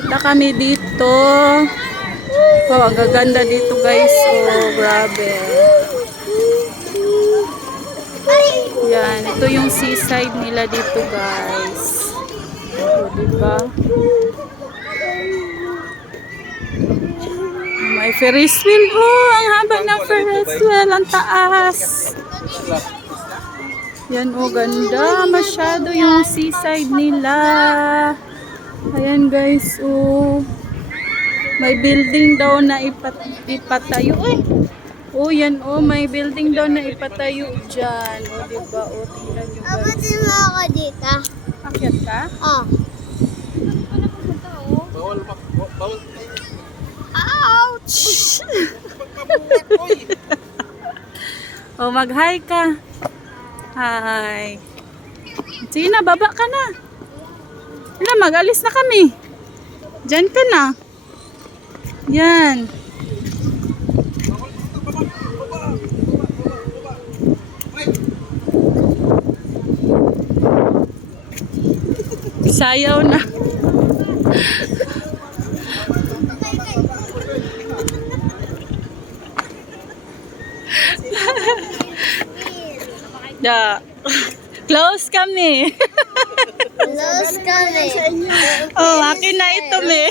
Punta kami dito. Oh, ang gaganda dito guys. Oh, grabe. Yan, ito yung seaside nila dito guys. Oh, diba? May Ferris wheel. Oh, ang haba ng Ferris wheel. Ang taas. Yan, oh, ganda. Masyado yung seaside nila. Ayan guys, oh. May building daw na ipatayo. Oh, yan, oh. May building daw na ipatayo dyan. Oh, diba? Oh, tingnan nyo guys. Abutin mo ako dito. Akyat ka? Oh. Ouch! Oh, mag-hi ka. Hi. Sige na, baba ka na. Wala, mag-alis na kami. Diyan ka na. Yan. Sayaw na. Da. Close kami. Close kami. Oh, akin na ito, me.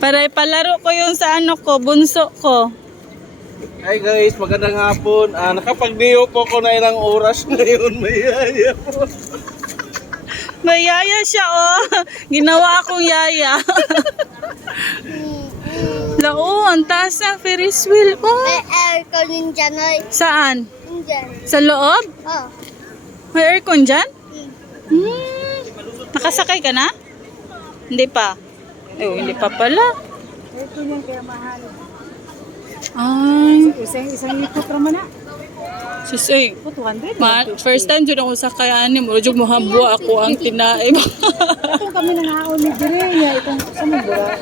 Para ipalaro ko yung sa ano ko, bunso ko. Hi guys, magandang hapon. Nakapag-dio po ko na ilang oras ngayon. Mayaya po. May yaya siya, oh. Ginawa akong yaya. Lao, ang taas ng Ferris wheel, oh. May aircon yun dyan, oy. Saan? Yun dyan. Sa loob? Oh. May aircon dyan? Nakasakay ka na? Hindi pa. Oh, hindi pa pala. Aircon yan kaya mahal. Ay, Isang ikot naman na. susay. 200. First time dyan ako sakay, ani mo. Medyo mahabwa ako ang tinaib. Itong kami nangaon ni Dire niya. Itong sa Mabura.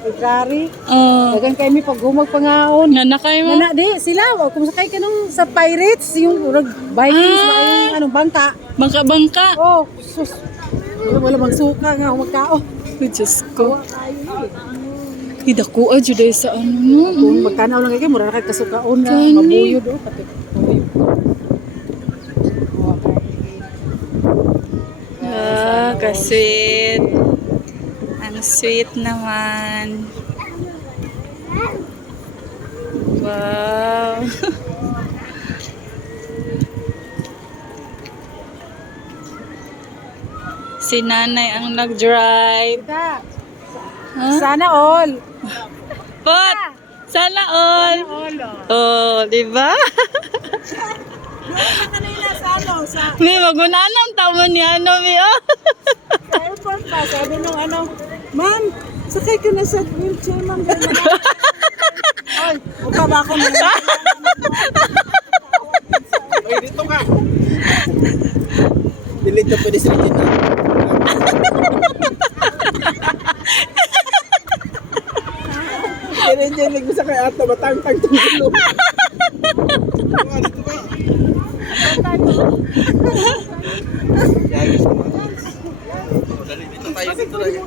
Ikari. Oh, Dagan kami pag humag pangaon. nanakay mo? Nana di sila. Kung sakay ka nung sa Pirates, yung urag Vikings na yung anong bangka. Bangka-bangka. Oh, sus. Wala magsuka nga humagkao. Ay, Diyos ko. Hidako ay juday sa ano no. Kung magkanaw lang kayo, mura na kayo kasukaon na Gani. mabuyod. Oh, pati mabuyod. Ah, kasweet. Ang sweet naman. Wow. Si nanay ang nag-drive. Kita. Huh? Sana all. Pot! Sana all. Oh, di ba? Kanina sa ano, sa May magunanang tamo ni ano, mi oh. airport pa, sabi nung ano, ma'am, sakay ka na sa wheelchair, ma'am. Ay, mukha ba ako na? Ay, dito ka. Delete the pedestrian na. Kaya dyan, sa kay Ato, matang-tang tulog. Dito ka. Dito tayo, dito tayo.